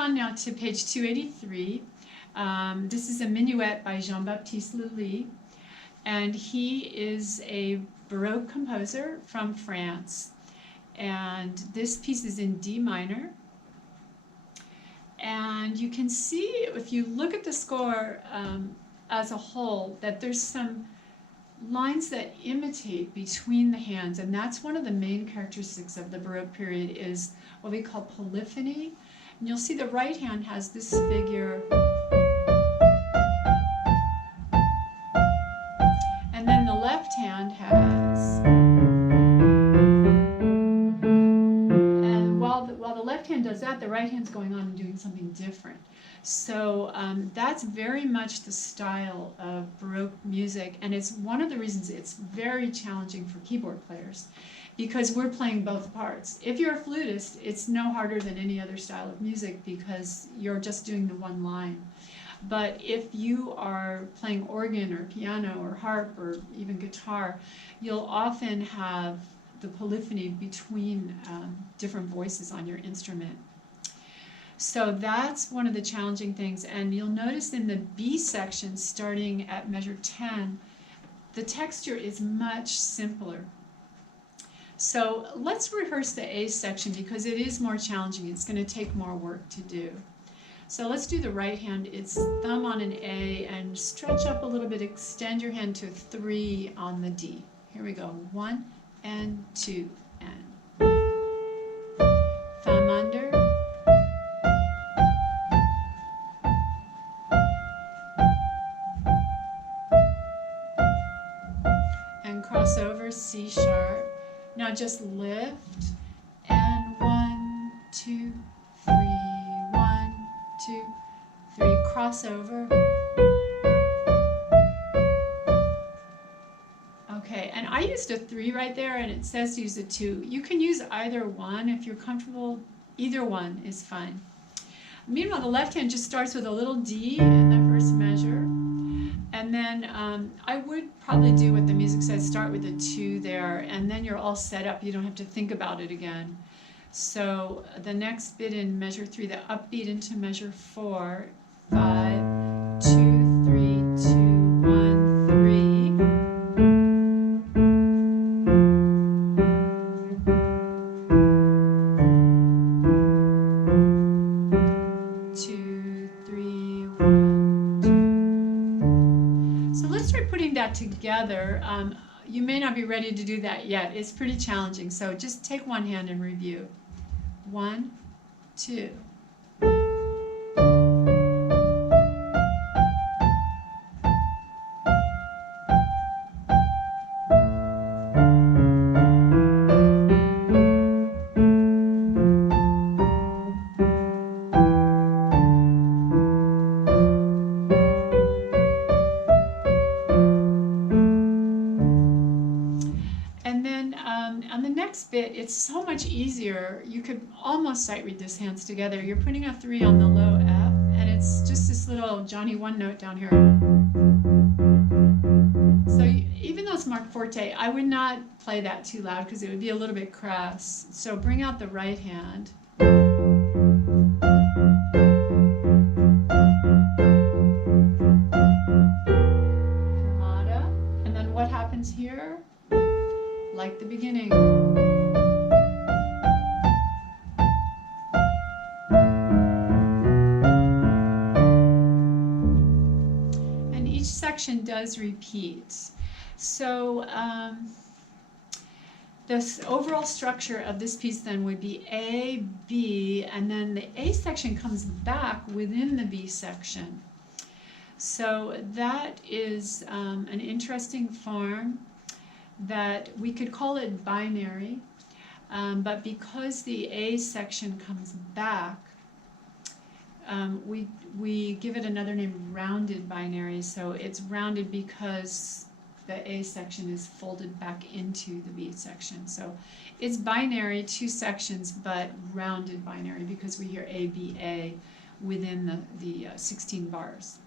on now to page 283. This is a Minuet by Baptiste Lully, and he is a Baroque composer from France. And this piece is in D minor. And you can see, if you look at the score as a whole, that there's some lines that imitate between the hands, and that's one of the main characteristics of the Baroque period, is what we call polyphony. And you'll see the right hand has this figure, and then the left hand has, and while the left hand does that, the right hand's going on and doing something different. So that's very much the style of Baroque music, and it's one of the reasons it's very challenging for keyboard players, because we're playing both parts. If you're a flutist, it's no harder than any other style of music because you're just doing the one line. But if you are playing organ or piano or harp or even guitar, you'll often have the polyphony between different voices on your instrument. So that's one of the challenging things, and you'll notice in the B section, starting at measure 10, the texture is much simpler. So let's rehearse the A section because it is more challenging. It's going to take more work to do. So let's do the right hand. It's thumb on an A and stretch up a little bit. Extend your hand to 3 on the D. Here we go. 1 and 2 and thumb under. Cross over C sharp. Now just lift and 1, 2, 3, 1, 2, 3. Cross over. Okay, and I used a 3 right there, and it says to use a 2. You can use either one if you're comfortable. Either one is fine. Meanwhile, the left hand just starts with a little D in the first measure. And then I would probably do what the music says, start with a 2 there, and then you're all set up. You don't have to think about it again. So the next bit in measure 3, the upbeat into measure 4, 5, 2, 3, 2, 1, 3. Together. You may not be ready to do that yet. It's pretty challenging, so just take one hand and review. 1, 2. On the next bit, it's so much easier. You could almost sight read these hands together. You're putting a 3 on the low F, and it's just this little Johnny 1 note down here. So even though it's marked forte, I would not play that too loud because it would be a little bit crass. So bring out the right hand. Fermata. And then what happens here? Like the beginning. And each section does repeat. So the overall structure of this piece then would be A, B, and then the A section comes back within the B section. So that is an interesting form that we could call it binary, but because the A section comes back, we give it another name, rounded binary. So it's rounded because the A section is folded back into the B section. So it's binary, 2 sections, but rounded binary because we hear A, B, A within the 16 bars.